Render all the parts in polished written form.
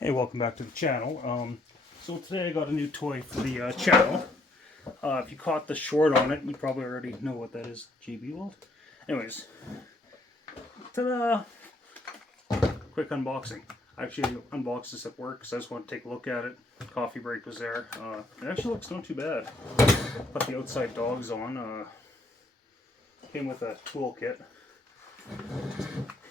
Hey, welcome back to the channel. So today I got a new toy for the channel. If you caught the short on it, you probably already know what that is. GB World. Anyways, ta-da! Quick unboxing. I actually unboxed this at work because I just want to take a look at it. Coffee break was there. It actually looks not too bad. Put the outside dogs on. Came with a toolkit.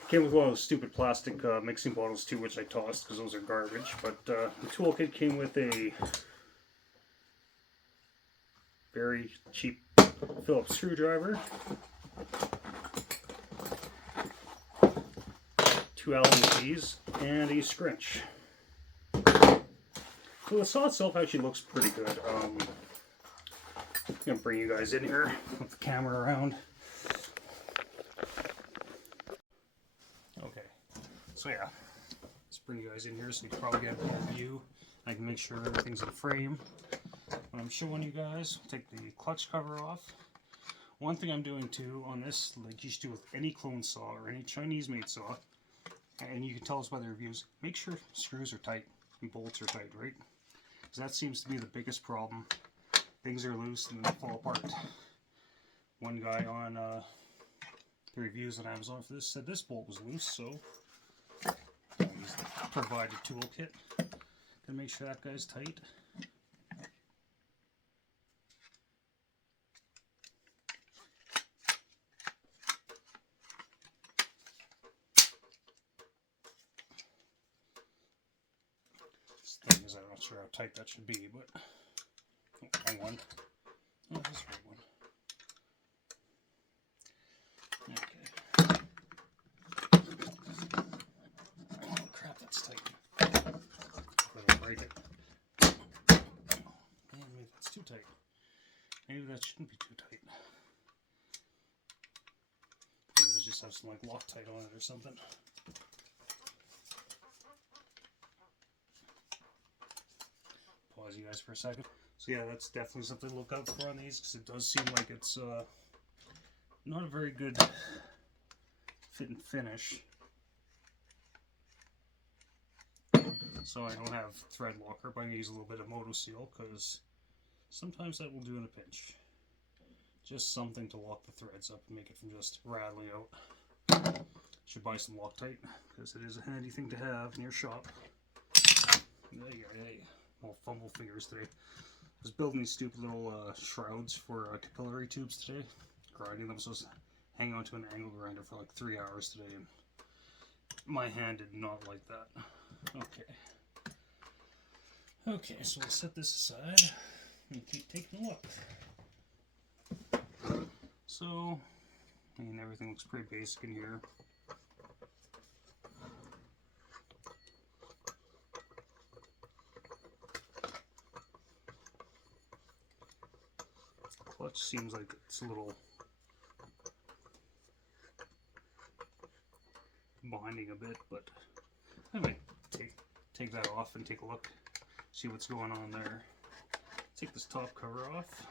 Came with one of those stupid plastic mixing bottles too, which I tossed because those are garbage. But the toolkit came with a very cheap Phillips screwdriver, 2 Allen keys, and a scrunch. So the saw itself actually looks pretty good. I'm gonna bring you guys in here with the camera around. Okay, so yeah, let's bring you guys in here so you can probably get a better view. I can make sure everything's in frame. When I'm showing you guys, take the clutch cover off. One thing I'm doing too on this, like you should do with any clone saw or any Chinese made saw, and you can tell us by the reviews, make sure screws are tight and bolts are tight, right? Because that seems to be the biggest problem. Things are loose and then they fall apart. One guy on the reviews on Amazon for this said this bolt was loose, so I used the provided toolkit to make sure that guy's tight. This thing is, I'm not sure how tight that should be, but wrong one. Oh, this right one. Okay. Oh crap, that's tight. I'll break it. Man, maybe that's too tight. Maybe that shouldn't be too tight. Maybe we just have some like Loctite on it or something. Pause you guys for a second. So yeah, that's definitely something to look out for on these because it does seem like it's not a very good fit and finish. So I don't have thread locker, but I'm going to use a little bit of Moto Seal because sometimes that will do in a pinch. Just something to lock the threads up and make it from just rattling out. Should buy some Loctite because it is a handy thing to have in your shop. Well, fumble fingers today. I was building these stupid little shrouds for capillary tubes today, grinding them so I was hanging onto an angle grinder for like 3 hours today, and my hand did not like that. Okay, so we'll set this aside and keep taking a look. So, I mean, everything looks pretty basic in here. Clutch seems like it's a little binding a bit, but I might take that off and take a look, see what's going on there. Take this top cover off.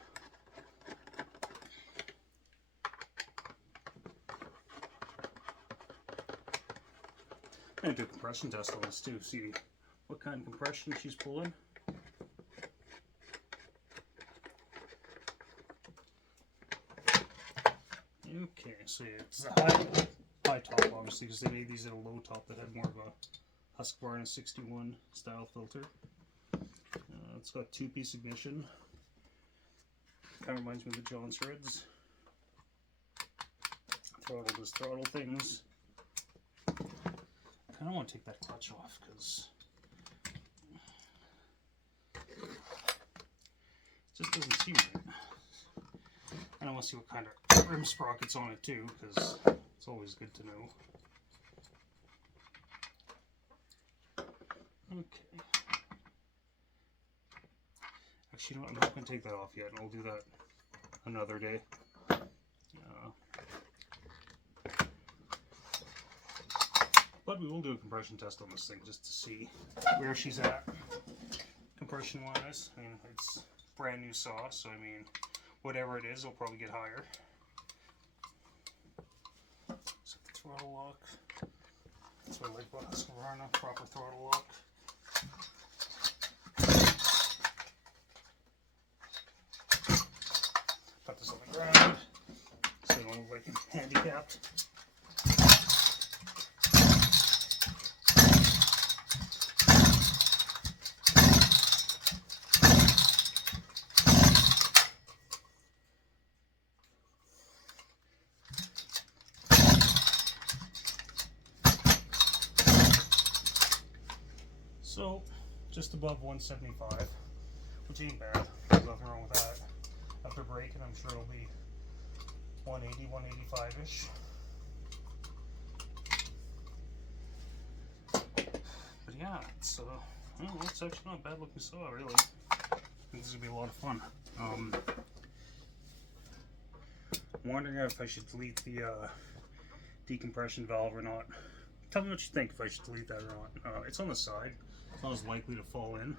I'm going to do a compression test on this too, see what kind of compression she's pulling. Okay, so yeah, it's a high top obviously because they made these at a low top that had more of a Husqvarna 61 style filter. It's got 2-piece ignition. Kind of reminds me of the John's Reds. Throttle does throttle things. I kind of want to take that clutch off because it just doesn't seem right. And I want to see what kind of rim sprocket's on it too, because it's always good to know. Okay. Actually, you know what? I'm not going to take that off yet, and I'll do that another day. But we will do a compression test on this thing just to see where she's at compression wise. I mean, it's brand new saw, so I mean, whatever it is, it'll probably get higher. Set the throttle lock. That's what I like about Husqvarna, proper throttle lock. Put this on the ground so I don't look like I'm handicapped. So, just above 175, which ain't bad. There's nothing wrong with that. After braking, I'm sure it'll be 180, 185-ish. But yeah, it's it's actually not a bad looking saw, really. I think this is gonna be a lot of fun. I'm wondering if I should delete the decompression valve or not. Tell me what you think, if I should delete that or not. It's on the side. It's not as likely to fall in.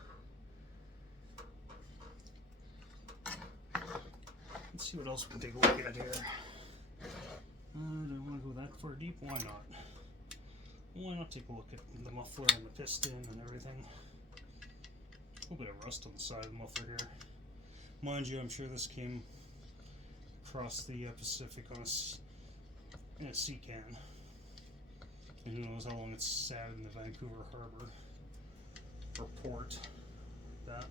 Let's see what else we can take a look at here. I don't want to go that far deep. Why not? Why not take a look at the muffler and the piston and everything? A little bit of rust on the side of the muffler here. Mind you, I'm sure this came across the Pacific on in a sea can. And who knows how long it's sat in the Vancouver Harbor or port. That.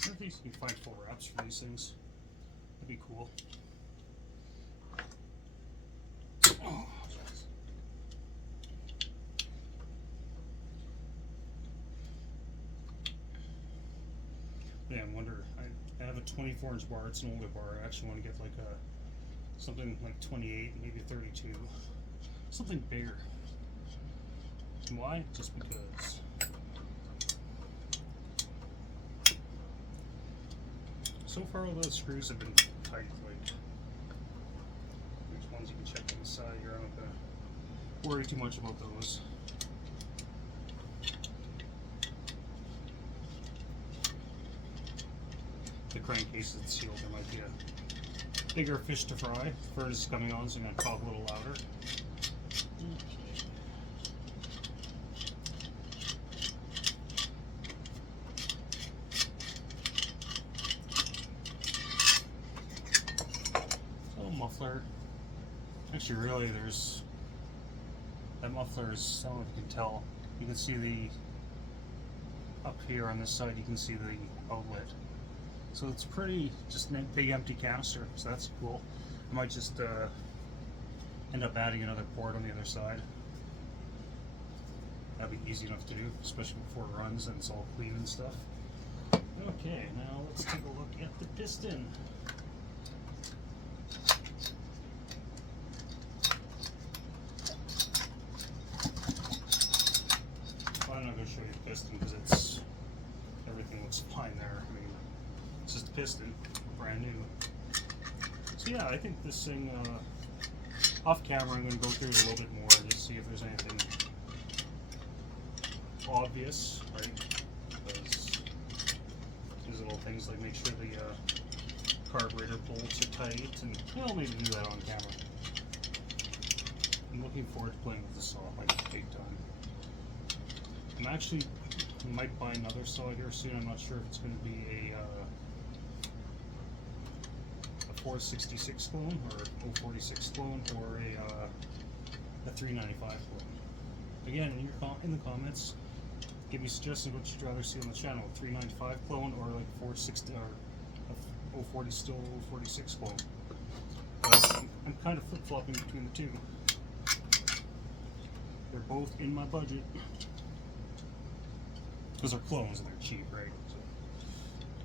I think you can find full wraps for these things. That'd be cool. Oh, jeez. Yeah, I wonder. I have a 24-inch bar. It's an older bar. I actually want to get like something like 28, maybe 32, something bigger. And why? Just because. So far, all those screws have been tight. Like, there's ones you can check on the side here. I'm not gonna worry too much about those. The crankcase is sealed. There might be a bigger fish to fry. The furnace is coming on, so I'm going to talk a little louder. So, muffler. Actually, really, there's that muffler is, I don't know if you can tell. You can see up here on this side, you can see the outlet. So it's pretty, just a big empty canister, so that's cool. I might just end up adding another port on the other side. That'd be easy enough to do, especially before it runs and it's all clean and stuff. Okay, now let's take a look at the piston. Well, I'm not going to show you the piston because everything looks fine there. I mean, it's just a piston, brand new. So yeah, I think this thing, off camera, I'm going to go through it a little bit more and just see if there's anything obvious, right? Because these little things like make sure the carburetor bolts are tight, and I'll maybe do that on camera. I'm looking forward to playing with the saw, like big time. I might buy another saw here soon. I'm not sure if it's going to be a 466 clone or 046 clone or a 395 clone. Again, in the comments, give me suggestions what you'd rather see on the channel: a 395 clone or like 460 or a 040 still 046 clone. I'm kind of flip-flopping between the two. They're both in my budget because they're clones and they're cheap, right? So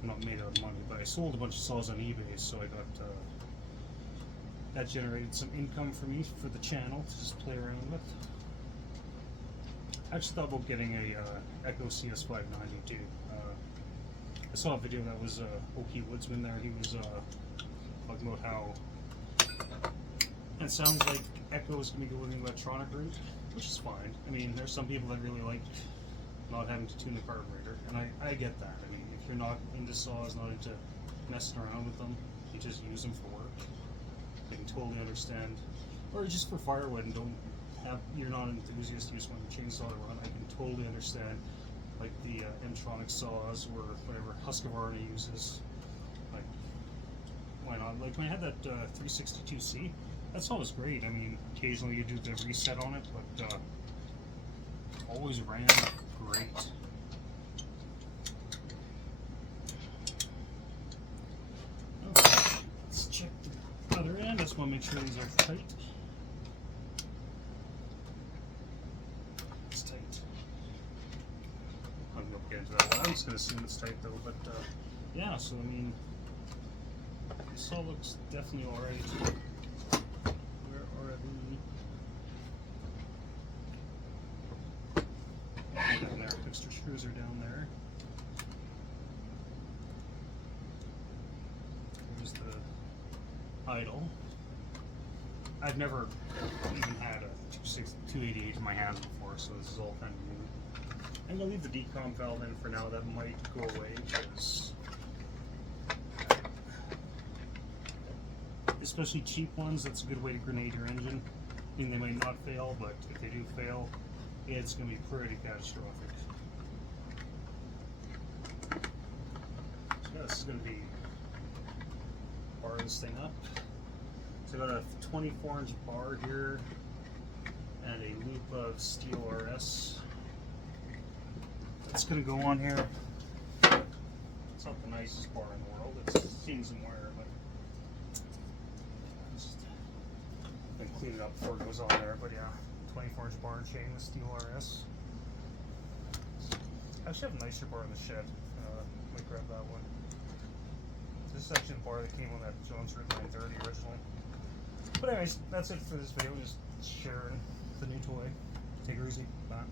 I'm not made out of money, but I sold a bunch of saws on eBay, so I got that generated some income for me for the channel to just play around with. I actually thought about getting a Echo CS590 too. I saw a video that was Okie Woodsman there. He was talking about how it sounds like Echo is going to be going the electronic route, which is fine. I mean, there's some people that really like not having to tune the carburetor, and I get that. I mean, if you're not into saws, not into messing around with them, you just use them for work. I can totally understand or just for firewood and you're not an enthusiast, you just want your chainsaw to run, I can totally understand. Like the M-tronic saws or whatever Husqvarna uses. Like, why not? Like when I had that 362C, that saw was great. I mean, occasionally you do the reset on it, but always ran great. Okay, let's check the other end. Just want to make sure these are tight. It's tight. I'm going to get into that one. I'm just going to assume it's tight though, but yeah, so I mean, this all looks definitely alright. Where are the... Down there, extra screws are down there. Here's the idle. I've never even had a 288 in my hands before, so this is all kind of new. I'm going to leave the decom valve in for now. That might go away because, especially cheap ones, that's a good way to grenade your engine. I mean, they might not fail, but if they do fail, it's going to be pretty catastrophic. So yeah, this is going to be bar this thing up. So I got a 24-inch bar here and a loop of steel RS. It's going to go on here. It's not the nicest bar in the world. It's seen some wear, but just gonna clean it up before it goes on there. But yeah, 24-inch bar and chain with steel RS. I should have a nicer bar in the shed. Might grab that one. This is actually the bar that came on that Jones Route 930 originally. But anyways, that's it for this video. Just sharing the new toy. Take it easy. Bye.